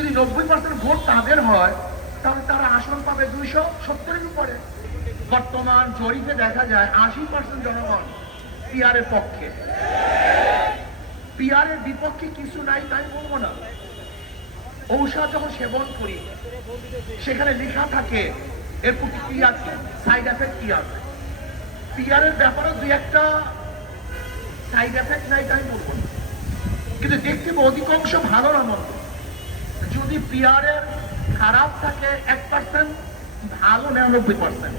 যদি নব্বই percent vote তাদের হয়, তাহলে তারা আসন পাবে দুইশো সত্তরের উপরে। বর্তমান জরিপে দেখা যায় আশি পার্সেন্ট জনগণ পিয়ারের পক্ষে। পিয়ারের বিপক্ষে কিছু নাই, তাই বলব না। ঔষধ যখন সেবন করি, সেখানে লেখা থাকে এর আছে সাইড এফেক্ট কি আছে পিয়ারের ব্যাপারে দুই একটা সাইড এফেক্ট নাই, তাই বলব না। কিন্তু দেখতে অধিকাংশ ভালো না মন্দ। পিয়ারের খারাপ থাকে এক পার্সেন্ট ভালো নিরানব্বই পার্সেন্ট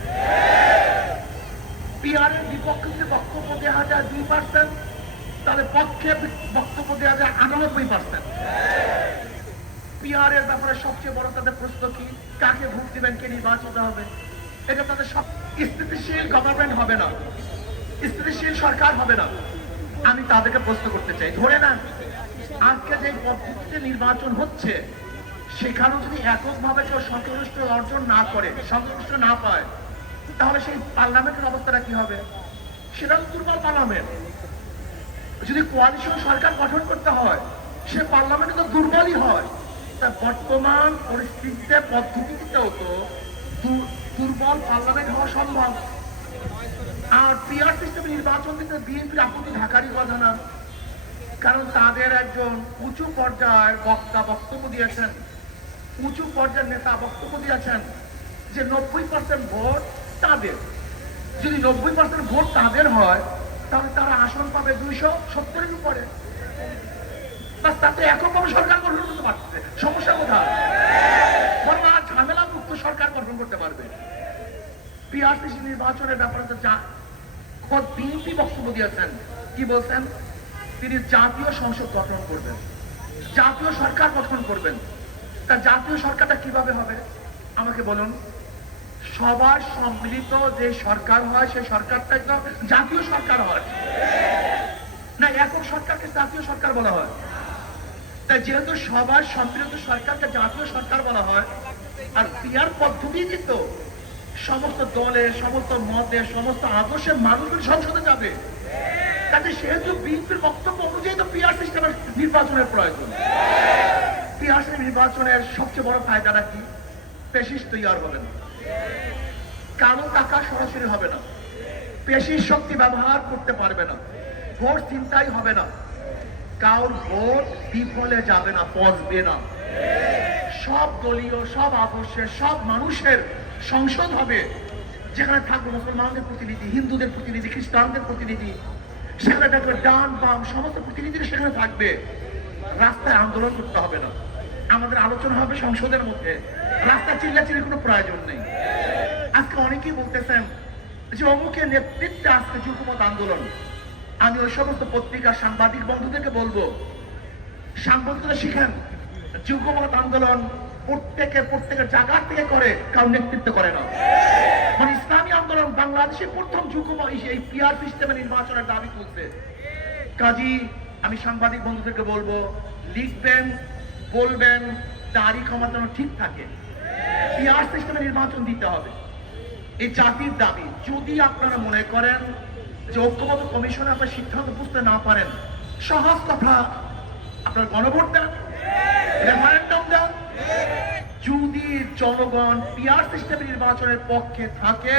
পিয়ারের বিপক্ষে বক্তব্য দেওয়া যায় দুই পার্সেন্ট তাহলে পক্ষে বক্তব্য দেওয়া যায় আটানব্বই পার্সেন্ট পিয়ারের ব্যাপারে সবচেয়ে বড় তাদের প্রশ্ন কি? কাকে ভোট দিবেন, কে নির্বাচিত হবে? এটা তাদের সব স্থিতিশীল গভর্নমেন্ট হবে না। স্থিতিশীল সরকার হবে না। আমি তাদেরকে প্রশ্ন করতে চাই। ধরে না আজকে যে পদ্ধতিতে নির্বাচন হচ্ছে সেখানেও যদি এককভাবে কেউ সংখ্যাগরিষ্ঠ অর্জন না করে সংখ্যাগরিষ্ঠ না পায়, তাহলে সেই পার্লামেন্টের অবস্থাটা কি হবে? সেটা দুর্বল পার্লামেন্ট। যদি কোয়ালিশন সরকার গঠন করতে হয়, সে পার্লামেন্টে তো দুর্বলই হয়। তা বর্তমান পরিস্থিতিতে, পদ্ধতিতেও তো দুর্বল পার্লামেন্ট হওয়া সম্ভব। আর পিআর সিস্টেমে নির্বাচন দিতে বিএনপির আপত্তি ঢাকারই কথা না। কারণ তাদের একজন উঁচু পর্যায়ের বক্তা বক্তব্য দিয়েছেন। উঁচু পর্যায়ের নেতা বক্তব্য দিয়েছেন যে নব্বই পার্সেন্ট ভোট তাদের। যদি নব্বই পার্সেন্ট ভোট তাদের হয়, তাহলে তারা আসন পাবে দুইশো সত্তরের উপরে। তাতে সরকার গঠন করতে পারছে। সমস্যা কোথায়? ঝামেলা মুক্ত সরকার গঠন করতে পারবে। পিআরসিসি নির্বাচনের ব্যাপারে তো যা খোদ বিএনপি বক্তব্য দিয়েছেন। কি বলছেন? তিনি জাতীয় সংসদ গঠন করবেন। জাতীয় সরকার গঠন করবেন। তা জাতীয় সরকারটা কীভাবে হবে? আমাকে বলুন। সবার সম্মিলিত যে সরকার হয়, সেই সরকারটাই তো জাতীয় সরকার হয়। না, একক সরকারকে জাতীয় সরকার বলা হয়। তা যেহেতু সবার সম্মিলিত সরকারকে জাতীয় সরকার বলা হয়, আর পিয়ার পদ্ধতি তো সমস্ত দলে, সমস্ত মতে, সমস্ত আদর্শের মানুষগুলো সংসদে যাবে। কাজে সেহেতু বিএনপির বক্তব্য অনুযায়ী তো পিয়ার সিস্টেমের নির্বাচনের প্রয়োজন। নির্বাচনের সবচেয়ে বড় ফায়দাটা কি? পেশিস তৈয়ার হবে না। কারও টাকা সরাসরি হবে না। পেশির শক্তি ব্যবহার করতে পারবে না। ভোট চিন্তাই হবে না। কারোর ভোট বিফলে যাবে না, পচবে না। সব দলীয়, সব আদর্শের, সব মানুষের সংসদ হবে। যেখানে থাকবে মুসলমানদের প্রতিনিধি, হিন্দুদের প্রতিনিধি, খ্রিস্টানদের প্রতিনিধি, সেখানে থাকবে ডান বাম, সমস্ত প্রতিনিধিরা সেখানে থাকবে। রাস্তায় আন্দোলন করতে হবে না। আমাদের আলোচনা হবে সংসদের মধ্যে। রাস্তা চিল্লাচিল্লির কোনো প্রয়োজন নেই। আজকে অনেকেই বলতেছেন যে অমুকের নেতৃত্বে আজকে যুগমত আন্দোলন। আমি ওই সমস্ত পত্রিকা সাংবাদিক বন্ধুদেরকে বলব, সাংবাদিকতা শিখেন। যুগমত আন্দোলন প্রত্যেকের প্রত্যেকের জায়গা থেকে করে, কারণ নেতৃত্ব করে না। মানে ইসলামী আন্দোলন বাংলাদেশে প্রথম যুগমত এই পিআর সিস্টেমে নির্বাচনের দাবি তুলছে। কাজী, আমি সাংবাদিক বন্ধুদেরকে বলব, লিখবেন বলবেন আমার যেন ঠিক থাকে। সিস্টেমে নির্বাচন দিতে হবে। এই জাতির দাবি, যদি আপনারা মনে করেন যে ঐক্যবদ্ধ কমিশনে আপনার সিদ্ধান্ত বুঝতে না পারেন, সহজ কথা, আপনার গণভোট দেন, রেফারেন্ডাম দেন। যদি জনগণ পিআর সিস্টেমে নির্বাচনের পক্ষে থাকে